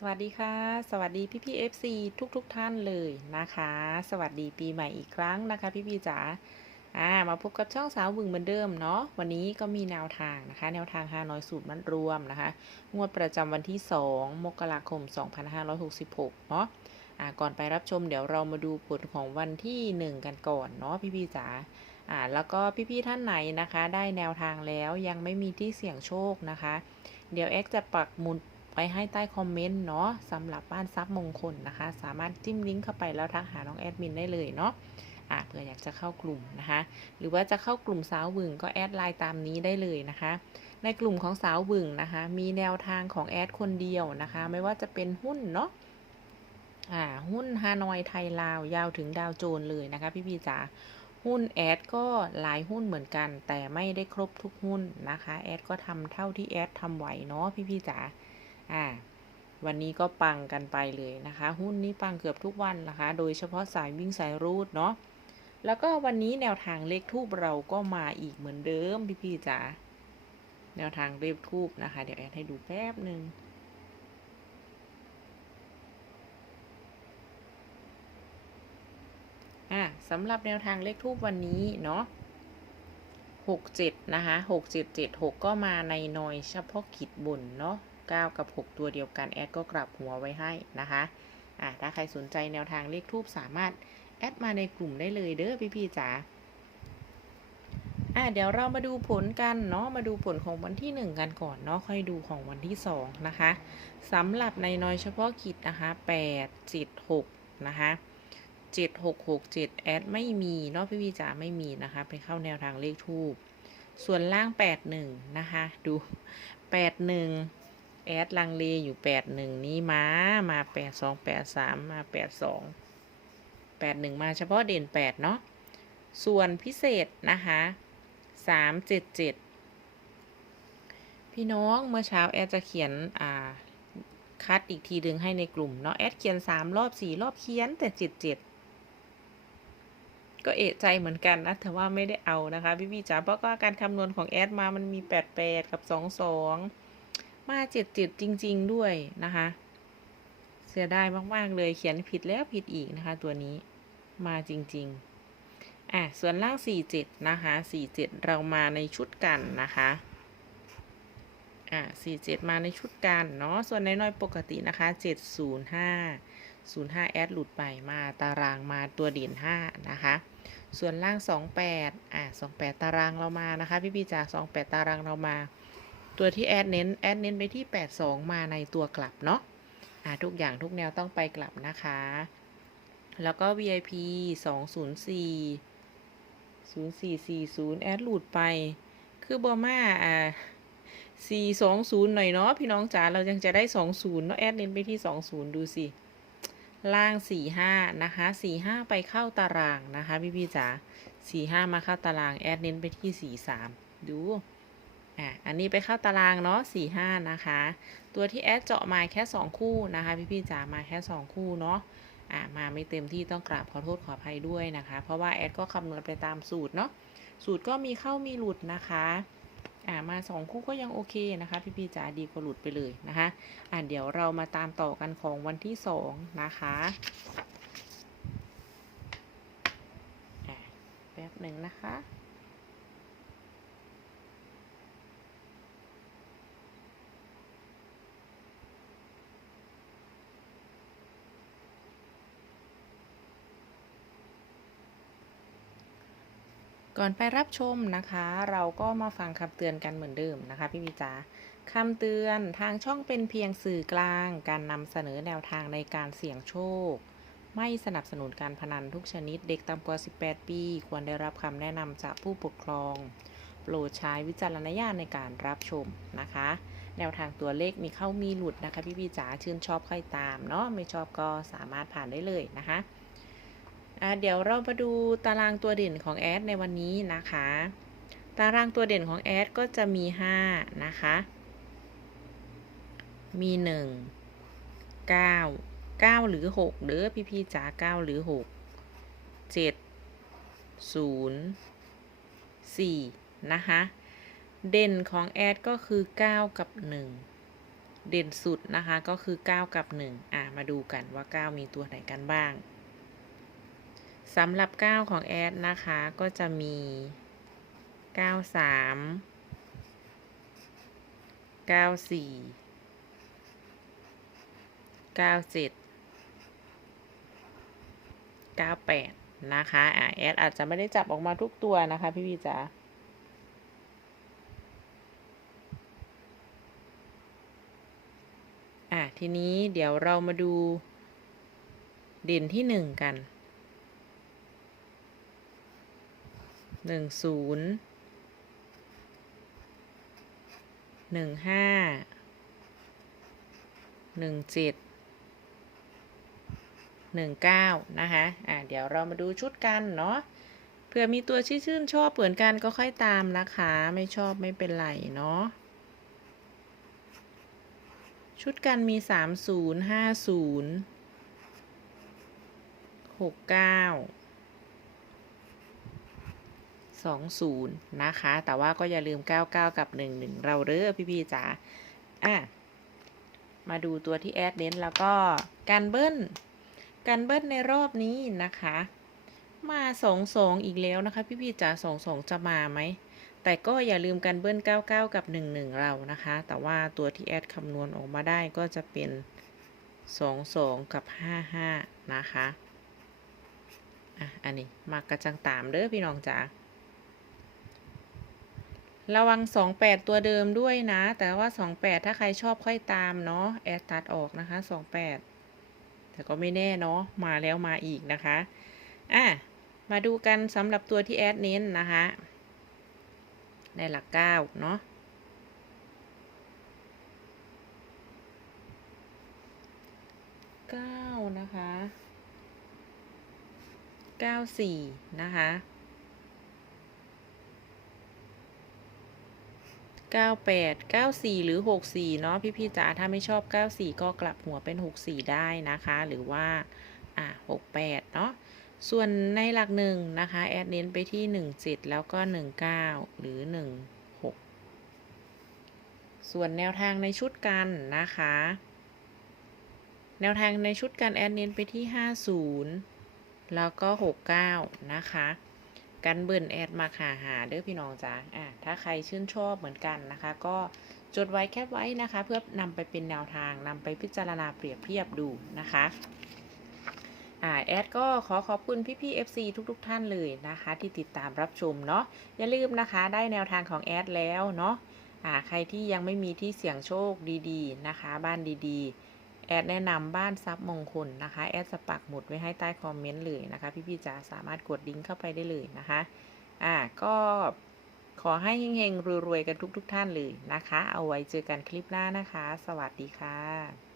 สวัสดีค่ะ สวัสดีพี่พี่เอฟซีทุกทุกท่านเลยนะคะ สวัสดีปีใหม่อีกครั้งนะคะ พี่พี่จ๋าอ่ามาพบกับช่องสาววึงเหมือนเดิมเนาะวันนี้ก็มีแนวทางนะคะ แนวทางฮานอยสูตรมัดรวมนะคะ งวดประจำวันที่ 2 มกราคม 2566 เนาะอ่าก่อนไปรับชมเดี๋ยวเรามาดูผลของวันที่ 1 กันก่อนเนาะพี่พี่จ๋าอ่าแล้วก็พี่ๆท่านไหนนะคะ ได้แนวทางแล้วยังไม่มีที่เสี่ยงโชคนะคะ เดี๋ยวเอ็กจะปักหมุด ไว้ให้ใต้คอมเมนต์เนาะสำหรับบ้านซับมงคลนะคะ สามารถจิ้มลิงก์เข้าไปแล้วทักหาน้องแอดมินได้เลยเนาะอ่าเผื่ออยากจะเข้ากลุ่มนะคะ หรือว่าจะเข้ากลุ่มสาววึงก็แอดไลน์ตามนี้ได้เลยนะคะ ในกลุ่มของสาววึงนะคะ มีแนวทางของแอดคนเดียวนะคะ ไม่ว่าจะเป็นหุ้นเนาะอ่าหุ้นฮานอยไทยลาวยาวถึงดาวโจนเลยนะคะพี่พี่จ๋าหุ้นแอดก็หลายหุ้นเหมือนกัน แต่ไม่ได้ครบทุกหุ้นนะคะแอดก็ทำเท่าที่แอดทำไหวเนาะพี่พี่จ๋า อ่าวันนี้ก็ปังกันไปเลยนะคะ หุ้นนี้ปังเกือบทุกวันนะคะ โดยเฉพาะสายวิ่งสายรูดเนาะแล้วก็วันนี้แนวทางเลขทูบเราก็มาอีกเหมือนเดิมพี่พี่ๆจ๋าแนวทางเลขทูบนะคะ เดี๋ยวแอดให้ดูแป๊บหนึ่งอะสำหรับแนวทางเลขทูบวันนี้เนาะหกเจ็ดนะคะหกเจ็ดเจ็ดหกก็มาในนอยเฉพาะกิจบนเนาะ เก้ากับหกตัวเดียวกัน แอดก็กลับหัวไว้ให้นะคะอะถ้าใครสนใจแนวทางเลขทูบสามารถแอดมาในกลุ่มได้เลยเด้อพี่ๆจ๋าอะเดี๋ยวเรามาดูผลกันเนาะ มาดูผลของวันที่หนึ่งกันก่อนเนาะ ค่อยดูของวันที่สองนะคะสำหรับในน้อยเฉพาะกิจนะคะแปดเจ็ดหกนะคะเจ็ดหกหกเจ็ดแอดไม่มีเนาะพี่พี่จ๋าไม่มีนะคะ ไปเข้าแนวทางเลขทูบส่วนล่างแปดหนึ่งนะคะ ดูแปดหนึ่ง แอดลังเลอยู่แปดหนึ่งนี้มา มาแปดสองแปดสามมาแปดสองแปดหนึ่งมาเฉพาะเด่นแปดเนาะ ส่วนพิเศษนะคะสามเจ็ดเจ็ดพี่น้องเมื่อเช้าแอดจะเขียนอ่าคัดอีกทีดึงให้ในกลุ่มเนาะแอดเขียนสามรอบสี่รอบเขียนแต่เจ็ดเจ็ดก็เอะใจเหมือนกันนะแต่ว่าไม่ได้เอานะคะพี่พี่จ๋าเพราะว่าการคำนวณของแอดมามันมีแปดแปดกับสองสอง มาเจ็ดเจ็ดจริง ๆ ด้วยนะคะ เสียดายมาก ๆ เลยเขียนผิดแล้วผิดอีกนะคะ ตัวนี้มาจริง ๆ อะ ส่วนล่างสี่เจ็ดนะคะสี่เจ็ดเรามาในชุดกันนะคะอ่าสี่เจ็ดมาในชุดกันเนาะ ส่วนน้อยๆปกตินะคะเจ็ดศูนย์ห้าศูนย์ห้าแอดหลุดไปมาตารางมาตัวเด่นห้านะคะ ส่วนล่างสองแปดอ่าสองแปดตารางเรามานะคะ พี่พี่จ๋าสองแปดตารางเรามา ตัวที่แอดเน้นแอดเน้นไปที่แปดสองมาในตัวกลับเนาะอ่าทุกอย่างทุกแนวต้องไปกลับนะคะ แล้วก็ VIP 204 0440 แอดหลุดไป คือบอมาอ่าสี่สองศูนย์หน่อยเนาะพี่น้องจ๋าเรายังจะได้สองศูนย์เนาะแอดเน้นไปที่สองศูนย์ดูสิล่างสี่ห้านะคะสี่ห้าไปเข้าตารางนะคะ พี่พี่จ๋าสี่ห้ามาเข้าตาราง แอดเน้นไปที่สี่สามดู อะอันนี้ไปเข้าตารางเนาะสี่ห้านะคะ ตัวที่แอดเจาะมาแค่สองคู่นะคะพี่พี่ๆจ๋ามาแค่สองคู่เนาะอะมาไม่เต็มที่ต้องกราบขอโทษขออภัยด้วยนะคะ เพราะว่าแอดก็คำนวณไปตามสูตรเนาะสูตรก็มีเข้ามีหลุดนะคะอ่ามาสองคู่ก็ยังโอเคนะคะพี่พี่ๆจ๋าดีกว่าหลุดไปเลยนะคะอ่าเดี๋ยวเรามาตามต่อกันของวันที่สองนะคะอะแป๊บหนึ่งนะคะ ก่อนไปรับชมนะคะ เราก็มาฟังคำเตือนกันเหมือนเดิมนะคะ พี่พี่จ๋าคำเตือนทางช่องเป็นเพียงสื่อกลาง การนำเสนอแนวทางในการเสี่ยงโชค ไม่สนับสนุนการพนันทุกชนิดเด็กต่ำกว่า 18 ปี ควรได้รับคำแนะนำจากผู้ปกครองโปรดใช้วิจารณญาณในการรับชมนะคะ แนวทางตัวเลขมีเข้ามีหลุดนะคะ พี่พี่จ๋าชื่นชอบค่อยตามเนาะไม่ชอบก็สามารถผ่านได้เลยนะคะ เดี๋ยวเรามาดูตารางตัวเด่นของแอดในวันนี้นะคะ ตารางตัวเด่นของแอดก็จะมี 5 นะคะ มี 1 9 9 หรือ6เด้อพี่พี่ๆจ๋า9 หรือ 6 7 0 4 นะคะ เด่นของแอดก็คือ 9 กับ 1 เด่นสุดนะคะก็คือ 9 กับ 1 อะ มาดูกันว่า 9 มีตัวไหนกันบ้าง สำหรับ 9 ของแอดนะคะ ก็จะมี 93 94 97 98 นะคะอะแอดอาจจะไม่ได้จับออกมาทุกตัวนะคะ พี่พี่จ๋าอะทีนี้เดี๋ยวเรามาดูเด่นที่หนึ่งกัน หนึ่งศูนย์หนึ่งห้าหนึ่งเจ็ดหนึ่งเก้านะคะอะเดี๋ยวเรามาดูชุดกันเนาะเผื่อมีตัวชื่นชอบเหมือนกันก็ค่อยตามนะคะ ไม่ชอบไม่เป็นไรเนาะชุดกันมีสาม ศูนย์ห้าศูนย์หกเก้าสองศูนย์นะคะ แต่ว่าก็อย่าลืมเก้าเก้ากับหนึ่งหนึ่งเราเด้อพี่ๆจ๋าอะ มาดูตัวที่แอดเน้นแล้วก็การเบิ้ล การเบิ้ลในรอบนี้นะคะ มาสองสองอีกแล้วนะคะ พี่ๆจ๋าสองสองจะมาไหม แต่ก็อย่าลืมกันเบิ้ล 99 กับ 11 เรานะคะ แต่ว่าตัวที่แอดคำนวณออกมาได้ก็จะเป็น 22 กับ 55 นะคะอะ อันนี้มากกระจังตามเด้อพี่น้องจ๋า ระวัง 28 ตัวเดิมด้วยนะ แต่ว่า 28 ถ้าใครชอบค่อยตามเนาะแอดตัดออกนะคะ 28 แต่ก็ไม่แน่เนาะมาแล้วมาอีกนะคะ อะ มาดูกันสำหรับตัวที่แอดเน้นนะคะในหลักเก้าเนาะเก้านะคะเก้าสี่นะคะ เก้าแปดเก้าสี่หรือหกสี่เนาะพี่พี่ๆจ๋าถ้าไม่ชอบเก้าสี่ก็กลับหัวเป็นหกสี่ได้นะคะ หรือว่าอะหกแปดเนาะส่วนในหลักหนึ่งนะคะ แอดเน้นไปที่หนึ่งเจ็ดแล้วก็หนึ่งเก้าหรือหนึ่งหกส่วนแนวทางในชุดกันนะคะ แนวทางในชุดกันแอดเน้นไปที่ห้าศูนย์แล้วก็หกเก้านะคะ กันเบิร์นแอดมาหาหาเด้อพี่น้องจ้าอะถ้าใครชื่นชอบเหมือนกันนะคะ ก็จดไว้แคปไว้นะคะ เพื่อนำไปเป็นแนวทางนำไปพิจารณาเปรียบเทียบดูนะคะอ่าแอดก็ขอขอบคุณพี่ๆ FC ทุกๆทท่านเลยนะคะ ที่ติดตามรับชมเนาะอย่าลืมนะคะได้แนวทางของแอดแล้วเนาะอ่าใครที่ยังไม่มีที่เสี่ยงโชคดีๆนะคะ บ้านดีๆ แอดแนะนำบ้านทรัพย์มงคลนะคะ แอดสปักหมุดไว้ให้ใต้คอมเมนต์เลยนะคะ พี่ๆจ๋าสามารถกดลิงก์เข้าไปได้เลยนะคะ อ่าก็ขอให้เฮงๆรวยๆกันทุกๆทท่านเลยนะคะ เอาไว้เจอกันคลิปหน้านะคะ สวัสดีค่ะ